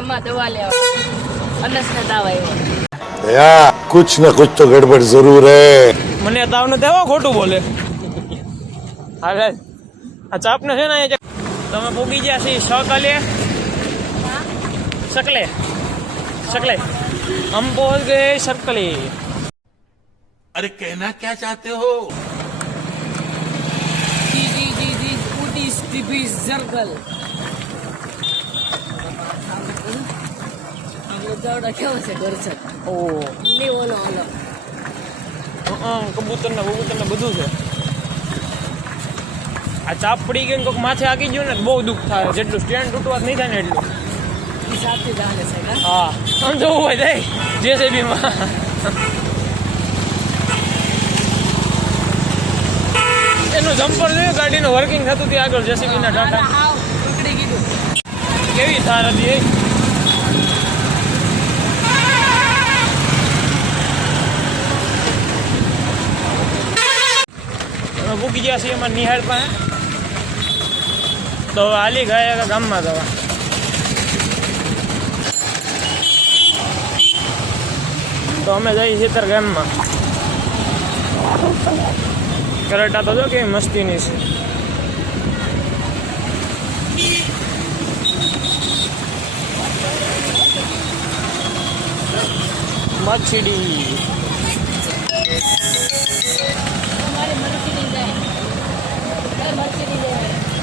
ગામમાં દવા લેવા અનસને તાવ આવ્યો यार कुछ न कुछ तो गड़बड़ जरूर है। મને તાવ ન દેવો ખોટું બોલે હાલે આ ચાપને છે ને તમે પોગી ગયા છે સકાલે શકલે શકલે हम पहुंच गए सकले। अरे कहना क्या चाहते हो? जी ऊटी स्टीपी सर्कल દોડા કેવો છે ઘર છે ઓ ની ઓલો કબૂતર ને બધું છે આ ચાપ પડી ગઈ ને કોઈક માથે આગી ગયું ને બહુ દુઃખ થાય જેટલું સ્ટેન્ડ તૂટવા નહીં થાય ને એટલું સાથે ચાલે છે કા હા આમ જોવું હોય જાય જેસીબી માં એનું જમ્પર જોયું ગાડીનું વર્કિંગ થતું હતું આગળ જેસીબી ના ટાટા હાવ ટુકડી કીધું કેવી થાર હતી એ ભૂકી ગયા છીએ એમાં નિહાળ પાસે તો હાલી ગયા ગામમાં જવા તો અમે જઈએ ખેતર ગામમાં કરેટા તો જો કે મસ્તીની છે મચડી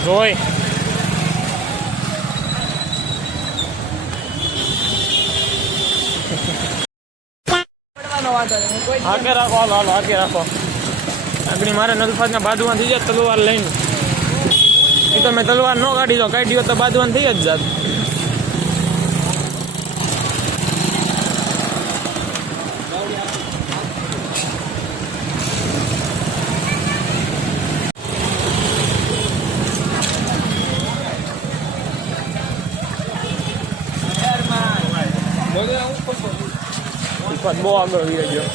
જોઈ આગે રાખો હાલો આગે રાખો આગળ મારે નલફાજના બાદવાન થઈ જાય તલવાર લઈને એ તો મેં તલવાર ન કાઢી દો કાઢી તો બાદવાન થઈ જ જાત બહુ આગળ આવી ગયો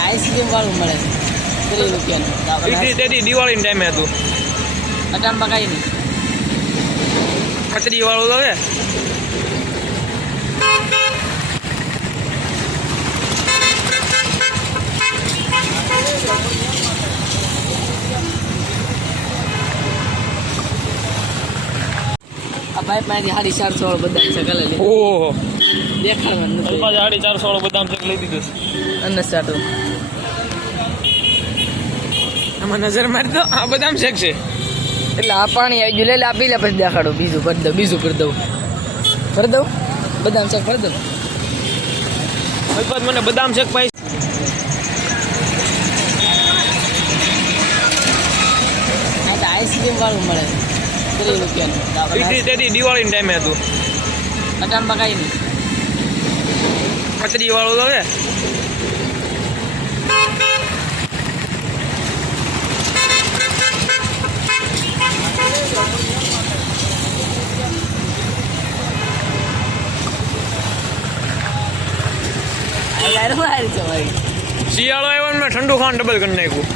આઈસ્ક્રીમ વાળું મળે 30 રૂપિયાનું તેથી દિવાળીના ટાઈમે હતું અટાણમાં કાંઈ નહીં ખતરી વાળું તો છે ભાઈ પાસેથી 450 વાળો બદામ છે કલર ઓહો દેખાડવાનું નથી 450 વાળો બદામ શેક લઈ દીધું અનસ ચાટો આમાં નજર મારી દો આ બદામ શેક છે એટલે આ પાણી આવી ગયું લે આપી લે પછી દેખાડો બીજું કરી દઉં બદામ શેક ભરી દઉં મને બદામ શેક પાઈ આઈસ્ક્રીમ વાળું મળે 30 રૂપિયાનું તેથી દિવાળીના ટાઈમે હતું અટાણમાં કાંઈ નહીં ખતરી વાળું તો છે શિયાળો આવ્યો મેં ઠંડુ ખાવાનું ડબલ કરી નાખ્યું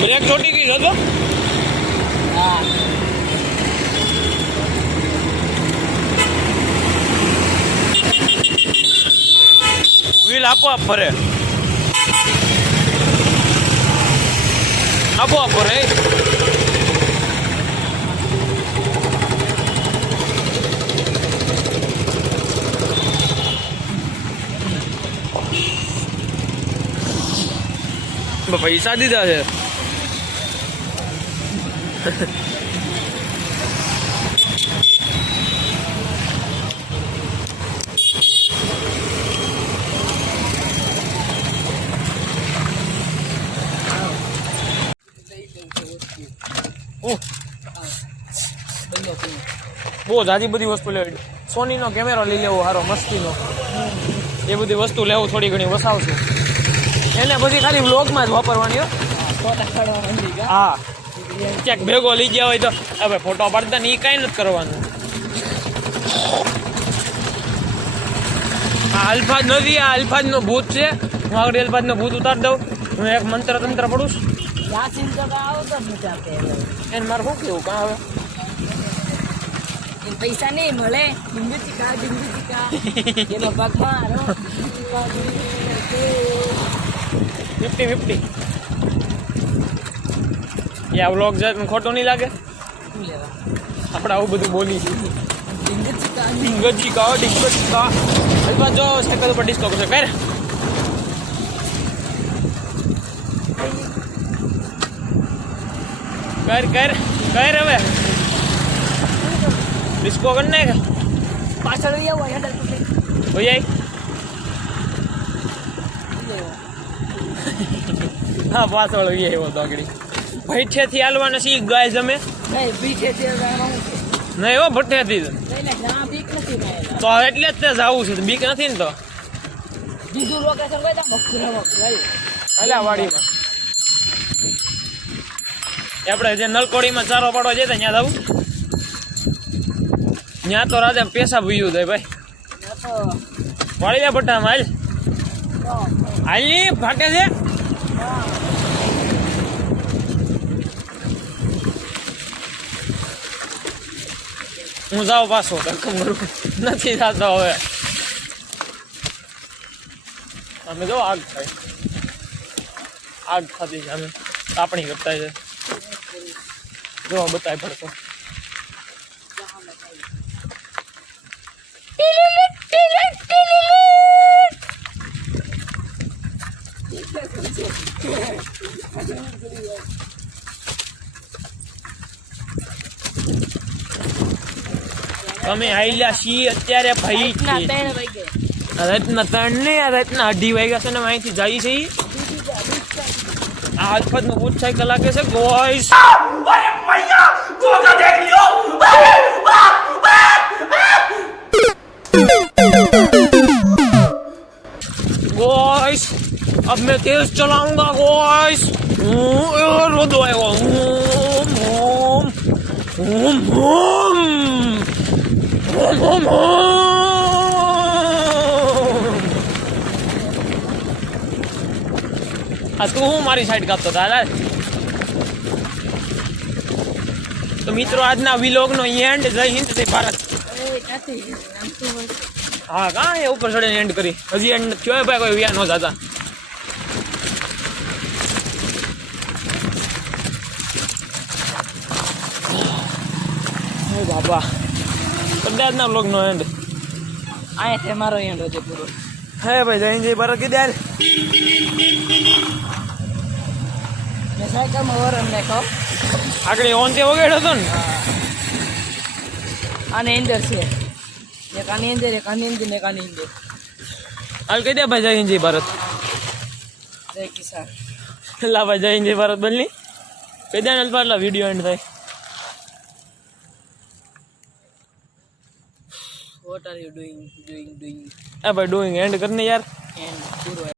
બ્રેક ચોટી ગઈ હતો હા વ્હીલ આપોઆપ ફરે આપોઆપ ફરે પૈસા દીધા છે બહુ જાજી બધી વસ્તુ લેવી સોનીનો કેમેરો લઈ લેવો સારો મસ્તીનો એ બધી વસ્તુ લેવું થોડી ઘણી વસાવશું એને બધી ખાલી વ્લોગમાં જ વાપરવાની હો ફોટા પાડવા માંડી ગયા હા ક્યાંક ભેગો લઈ ગયા હોય તો હવે ફોટો પાડતા ને એ કાંઈ નથી કરવાનું. આ અલ્ફાજ નથી, આ અલ્ફાજનો ભૂત છે. હું આગળ અલ્ફાજનો ભૂત ઉતારી દઉં. હું એક મંત્ર તંત્ર પડું છું. યાસીન તો આવતો જ નથી આપે એને મારે શું કેવું કાં હવે પૈસા નહીં મળે. ડિંગુ ચીકા એનો ભાગ મારો 50-50. એ આ વ્લોગ જાય ખોટો નહીં લાગે? શું લેવા આપણે આવું બધું બોલી ડિંગુ ચીકા ડીંગચીકા અલ્ફાજ જો સાયકલ ઉપર ડિસ્કો કરશે. કર હવે ડિસ્કો કર ને પાછળ આવો હેડર હો જાય. હા પાછળ હોય એવો તો આગળ ભઠ્ઠેથી હાલવાના સી ગાય જમે નહીં પીઠે છે નહીં એવો ભઠ્ઠેથી લઈને ના બીક નથી ભાઈ. તો એટલે જ તે જવું છે બીક નથી ને તો બીજું લોકેશન કોઈ તા મકરા અલ્યા વાડીમાં આપણે જે નલકોડીમાં ચારો પાડવા જતા ત્યાં જવું. ત્યાં તો રાજા પેશા ભૂયું થાય ભાઈ. વાળી લે ભઠ્ઠામાં હાલ ની ફાટે છે. હું જાઉં પાછો ખબર નથી થતો હવે. અમે જો આગ થાય, આગ થતી છે. અમે કાપણી કરતા છે. જો બતાય પડતો તમે આઈલા છીએ અત્યારે ભાઈ છે. રાતના 3 ને રાતના 2:30 વાગ્યા છે ને અહીંથી જાય છે. આ અલ્ફાજનો ભૂત સાયકલ લાગે છે ગોઈસ. गॉइस अब मैं तेज चलाऊंगा गॉइस. रोदो आएगा. आज तो હું મારી સાઈડ કાપતો હતા. તો મિત્રો આજના વિલોગનો એન્ડ. જય હિન્દ જય ભારત. હા કાં એ ઉપર ચડીને એન્ડ કરી. હજી એન્ડ થયો ભાઈ કોઈ વ્યા ન જતા. બાબા આજના બ્લોગનો એન્ડ આયા છે મારો એન્ડ હજુ પૂરો. હે ભાઈ જય જય ભારત કીધે યાર. મેં સાયકલમાં વરણ નાખો. આગળ ઓન તે વગેડ્યો હતો ને. આને અંદર છે એક આની અંદર એક આની અંદર એક આની અંદર. હાલ કહી દે ભાઈ જય હિન્દ જય ભારત. જય કિસાન. લા ભાઈ જય હિન્દ જય ભારત બનલી કહી દે ને અલ્ફા વિડીયો એન્ડ થાય. What are you doing? એ ભાઈ ડુઈંગ એન્ડ કરને યાર. And પૂરો.